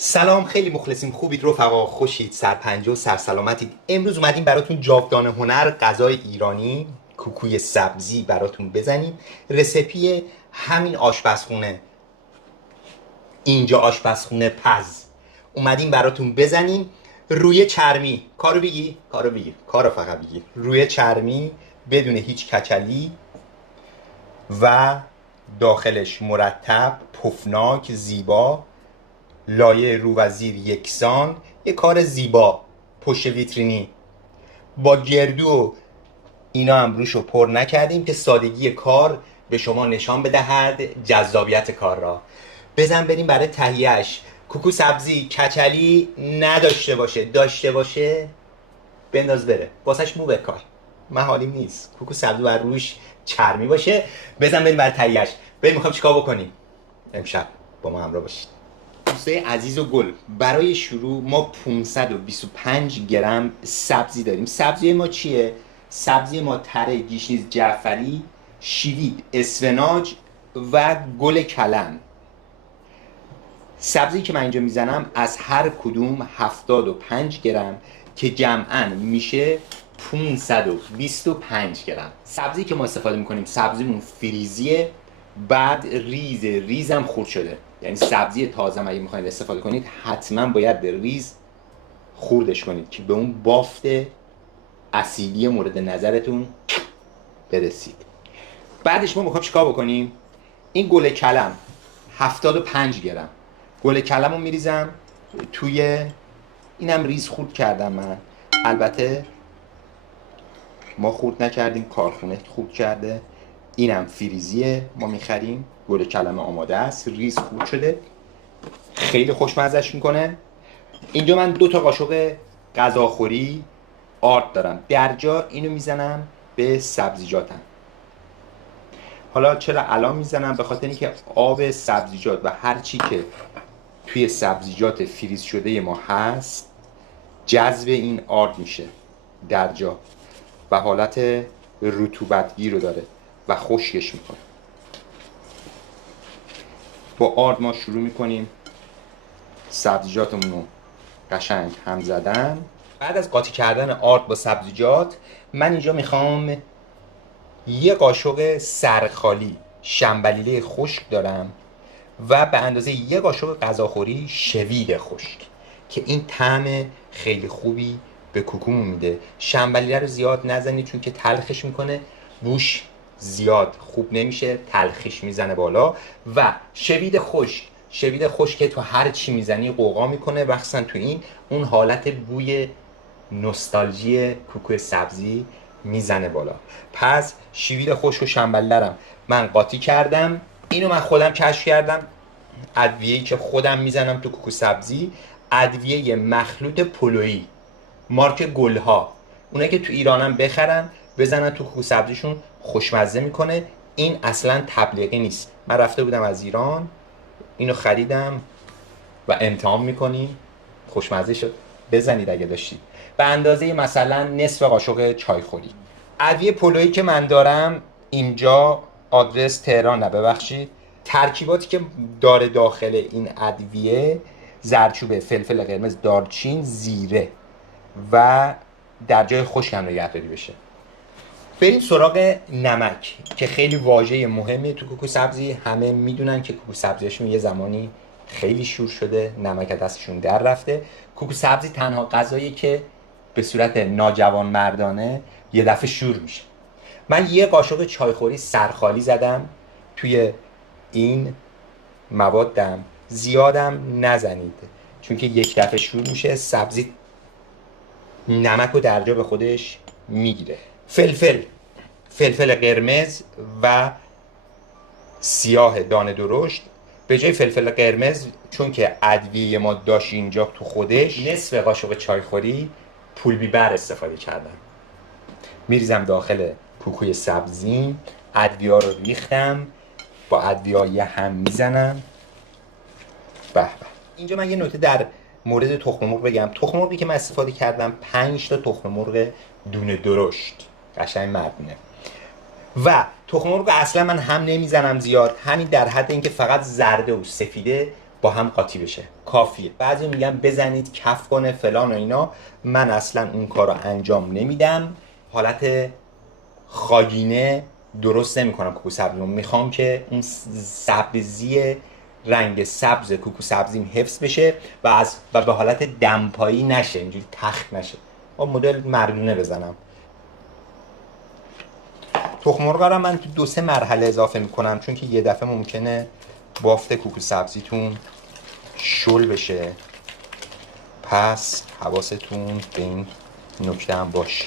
سلام، خیلی مخلصیم. خوبید رفقا؟ خوشید؟ سرپنجه و سرسلامتید. امروز اومدیم براتون جاودان هنر غذای ایرانی کوکوی سبزی براتون بزنیم. رسیپی همین آشپزخونه، اینجا آشپزخونه پز، اومدیم براتون بزنیم روی چرمی. کارو فقط بگی روی چرمی بدون هیچ کچلی و داخلش مرتب، پفناک، زیبا، لایه رو و زیر یکسان، یه کار زیبا پشت ویترینی. با گردو و اینا هم روشو پر نکردیم که سادگی کار به شما نشان بدهد جذابیت کار را. بزن بریم برای تهیهش. کوکو سبزی کچلی نداشته باشه، داشته باشه بنداز بره، واسهش مو بکار، من حالیم نیست. کوکو سبزی بر روش چرمی باشه. بزن بریم برای تهیهش. بریم میخوام چیکار بکنیم امشب. با ما همراه باشید. دوستای عزیز و گل، برای شروع ما 525 گرم سبزی داریم. سبزی ما چیه؟ سبزی ما تره، گیشنیز جعفری، شیوید، اسفناج و گل کلم. سبزی که من اینجا میزنم از هر کدوم 75 گرم که جمعاً میشه 525 گرم. سبزی که ما استفاده میکنیم سبزیمون فریزیه، بعد ریزم خورد شده. یعنی سبزی تازه اگه میخواید استفاده کنید حتما باید به ریز خوردش کنید که به اون بافت اصیلی مورد نظرتون برسید. بعدش ما میخوایم چیکار بکنیم؟ این گل کلم 75 گرم گل کلم رو میریزم توی اینم ریز خورد کردم من. البته ما خورد نکردیم، کارخونه خورد کرده. اینم فریزیه، ما میخریم. گل کلم آماده است، ریز خورد شده، خیلی خوشمزهش میکنه. اینجا من 2 تا قاشق غذاخوری آرد دارم. درجا اینو میزنم به سبزیجاتم. حالا چرا الان میزنم؟ به خاطر اینکه آب سبزیجات و هر چی که توی سبزیجات فریز شده ما هست جذب این آرد میشه درجا و حالت رطوبتگیر رو داره و خشکش میکنه. با آرد ما شروع میکنیم سبزیجاتمون رو قشنگ هم زدن. بعد از قاطی کردن آرد با سبزیجات من اینجا میخوام یه قاشق سرخالی شنبلیله خشک دارم و به اندازه یه قاشق غذاخوری شوید خشک که این طعم خیلی خوبی به کوکومون میده. شنبلیله رو زیاد نزنید چون که تلخش میکنه، بوش زیاد خوب نمیشه، تلخیش میزنه بالا. و شوید خشک که تو هر چی میزنی قوقا میکنه، مخصوصا تو این اون حالت بوی نوستالژی کوکو سبزی میزنه بالا. پس شوید خشک و شنبلیله من قاطی کردم. اینو من خودم کشف کردم. ادویه‌ای که خودم میزنم تو کوکو سبزی ادویه مخلوط پلویی مارک گلها، اونایی که تو ایرانم بخرن بزنن تو کوکو سبزیشون، خوشمزه میکنه. این اصلا تبلیغی نیست. من رفته بودم از ایران اینو خریدم و امتحان میکنیم، خوشمزه شد. بزنید اگه داشتید. به اندازه مثلا نصف قاشق چایخوری. ادویه پلویی که من دارم اینجا آدرس تهران، نه ببخشید، ترکیباتی که داره داخل این ادویه: زردچوبه، فلفل قرمز، دارچین، زیره و در جای خشک هم نگهداری بشه. بریم سراغ نمک که خیلی واژه مهمه تو کوکو سبزی. همه میدونن که کوکو سبزیشون یه زمانی خیلی شور شده، نمک دستشون در رفته. کوکو سبزی تنها غذایی که به صورت ناجوان مردانه یه دفعه شور میشه. من یه قاشق چایخوری سرخالی زدم توی این موادم. زیادم نزنید چون که یک دفعه شور میشه، سبزی نمک رو درجا به خودش میگیره. فلفل قرمز و سیاه دانه درشت. به جای فلفل قرمز چون که ادویه ما داشت اینجا تو خودش، نصف قاشق چایخوری پول بیبر استفاده کردم. میریزم داخل کوکوی سبزی. ادویه رو ریختم، با ادویه هم میزنم. به به. اینجا من یه نکته در مورد تخم مرغ بگم. تخم مرغی که من استفاده کردم 5 تا تخم مرغ دونه درشت، قشنگ مردونه. و تخم مرغ اصلا من هم نمیزنم زیاد، همین در حد اینکه فقط زرده و سفیده با هم قاطی بشه، کافیه. بعضی میگن بزنید کف کنه فلان و اینا، من اصلا اون کار رو انجام نمیدم. حالت خاگینه درست نمیکنم کوکو سبزی رو. میخوام که اون سبزی رنگ سبز کوکو سبزیم حفظ بشه و به حالت دمپایی نشه، اینجوری تخت نشه. با مدل مردونه بزنم. تخم مرغ رو من تو 2-3 مرحله اضافه میکنم، چون که یه دفعه ممکنه بافت کوکو سبزیتون شل بشه. پس حواستون به این نکته هم باشه.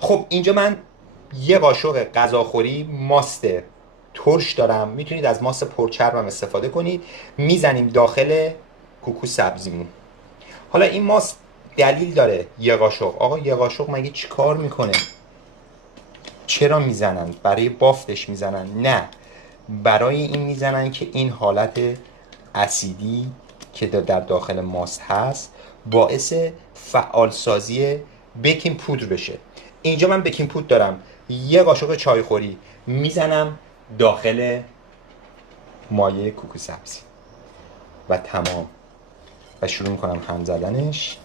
خب اینجا من یه قاشق غذاخوری ماست ترش دارم. میتونید از ماست پرچربم استفاده کنید. میزنیم داخل کوکو سبزیمون. حالا این ماست دلیل داره یه قاشق. آقا یه قاشق مگه چی کار میکنه؟ چرا میزنن؟ برای بافتش میزنن؟ نه، برای این میزنن که این حالت اسیدی که در داخل ماست هست باعث فعالسازی بیکینگ پودر بشه. اینجا من بیکینگ پودر دارم، یه قاشق چایخوری میزنم داخل مایه کوکو سبزی و تمام، و شروع میکنم هم زدنش.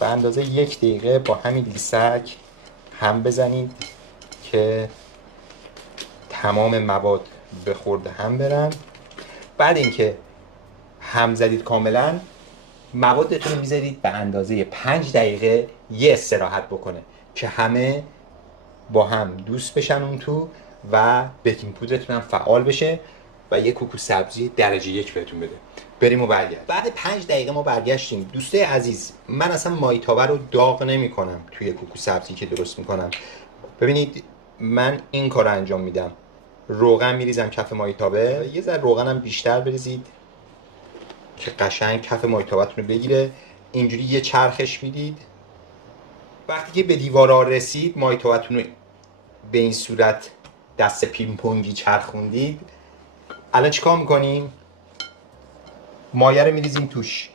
به اندازه 1 دقیقه با همین لیسک هم بزنید که تمام مواد به خورد هم برن. بعد اینکه هم زدید کاملا، موادتون رو میذارید به اندازه 5 دقیقه یه استراحت بکنه که همه با هم دوست بشن اون تو و بیکینگ پودرتون هم فعال بشه و یه کوکو سبزی درجه 1 بهتون بده. بریم و برگرد. بعد 5 دقیقه ما برگشتیم. دوستای عزیز، من اصلا مایتابه رو داغ نمی کنم توی کوکو سبزی که درست میکنم. ببینید من این کار رو انجام میدم. روغن میریزم کف مایتابه، یه ذره روغنم بیشتر بریزید که قشنگ کف مایتابه‌تون رو بگیره. اینجوری یه چرخش میدید. وقتی که به دیوارا رسید، مایتابه‌تون رو به این صورت دست پینگ چرخوندید. الان چیکار میکنیم؟ مایه رو میریزیم توش.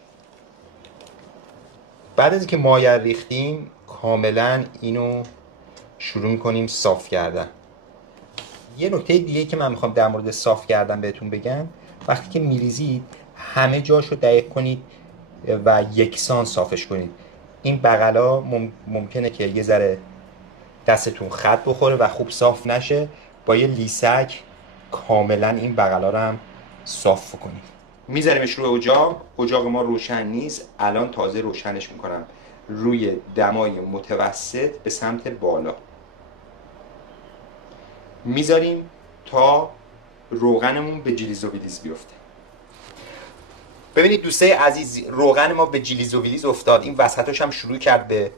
بعد از اینکه مایه ریختیم، کاملا اینو شروع میکنیم صاف کردن. یه نکته دیگه که من میخوام در مورد صاف کردن بهتون بگم، وقتی که میریزید همه جاشو دقیق کنید و یکسان صافش کنید. این بغلا ممکنه که یه ذره دستتون خط بخوره و خوب صاف نشه. با یه لیسک کاملا این بغلا رو هم صاف کنید. میذاریمش روی اجاق. اجاق ما روشن نیست، الان تازه روشنش میکنم. روی دمای متوسط به سمت بالا میذاریم تا روغنمون به جلیز و ویلیز بیفته. ببینید دوستای عزیز، روغن ما به جلیز و ویلیز افتاد. این وسطش هم شروع کرد به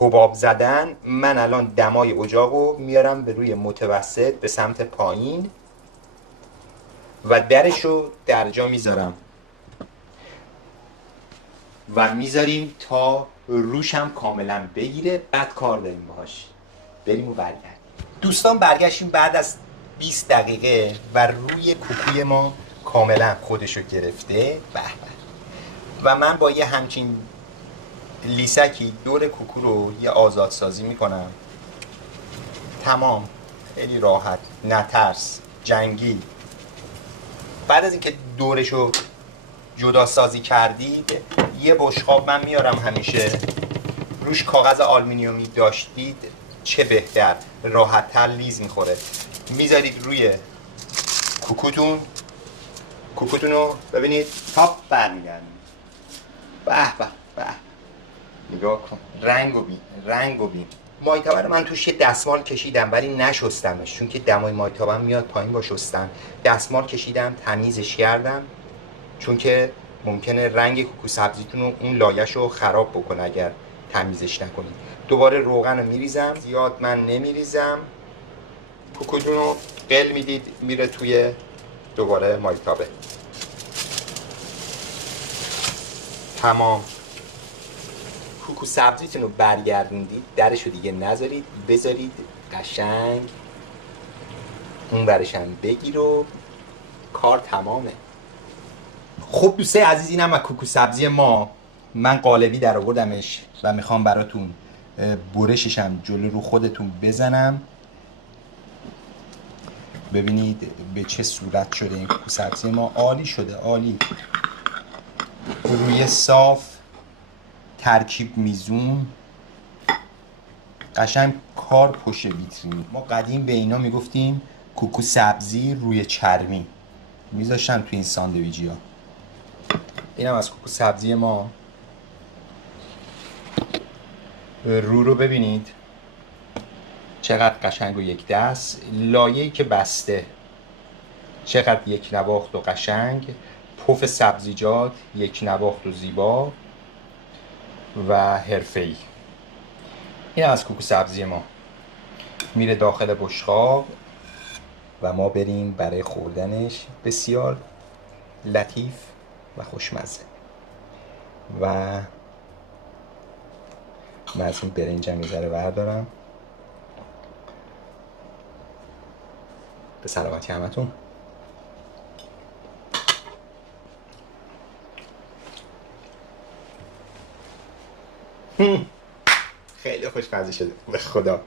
حباب زدن. من الان دمای اجاق رو میارم به روی متوسط به سمت پایین و درش رو در جا میذارم و میذاریم تا روش هم کاملا بگیره. بعد کار داریم باهاش. بریم و برگردیم. دوستان برگشتیم بعد از 20 دقیقه و روی کوکوی ما کاملا خودشو گرفته. به به. و من با یه همچین لیسکی دور کوکو رو یه آزادسازی میکنم. تمام، خیلی راحت، نترس، جنگی. بعد از اینکه دورشو جدا سازی کردید، یه بشقاب من میارم همیشه. روش کاغذ آلومینیومی داشتید چه بهتر، راحت‌تر لیز میخوره. میذارید روی کوکوتون رو ببینید تاپ برمیگردید. به به به، نگاه کن، رنگ و بین. مایتابه رو من توش یه دستمال کشیدم ولی نشستمش، چون که دمای مایتابه میاد پایین با شستن. دستمال کشیدم، تمیزش کردم، چون که ممکنه رنگ کوکو سبزیتون رو اون لایش رو خراب بکنه اگر تمیزش نکنید. دوباره روغن رو میریزم، زیاد من نمیریزم. کوکوتون رو قل میدید میره توی دوباره مایتابه. تمام. کوکو سبزیتون رو برگردوندید، درش رو دیگه نذارید، بذارید قشنگ اون ورش هم بگیر و کار تمامه. خب دوستای عزیز، اینم از کوکو سبزی ما. من قالبی در آوردمش و میخوام براتون برششم جلو رو خودتون بزنم ببینید به چه صورت شده این کوکو سبزی ما. عالی شده، عالی. روی صاف، ترکیب میزون، قشنگ کار پشت ویترینی. ما قدیم به اینا میگفتیم کوکو سبزی روی چرمی، میذاشتن تو این ساندویجی ها. اینم از کوکو سبزی ما. رو ببینید چقدر قشنگ و یک دست، لایه‌ای که بسته چقدر یک نواخت و قشنگ، پف سبزیجات یک نواخت و زیبا و حرفه‌ای. این از کوکو سبزی ما. میره داخل بشقاب و ما بریم برای خوردنش. بسیار لطیف و خوشمزه. و من از این برنجم یه ذره بردارم. به سلامتی همتون. خیلی خوشمزه شده، به خدا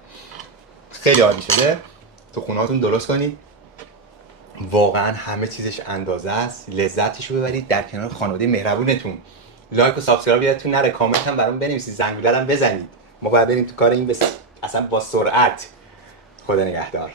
خیلی عالی شده. تو خونهاتون درست کنید، واقعا همه چیزش اندازه است. لذتش رو ببرید در کنار خانواده مهربونتون. لایک و سابسکرایب یادتون نره، کامنت هم برام بنویسید، زنگوله هم بزنید. ما باید بریم تو کار این اصلا با سرعت. خدا نگهدار.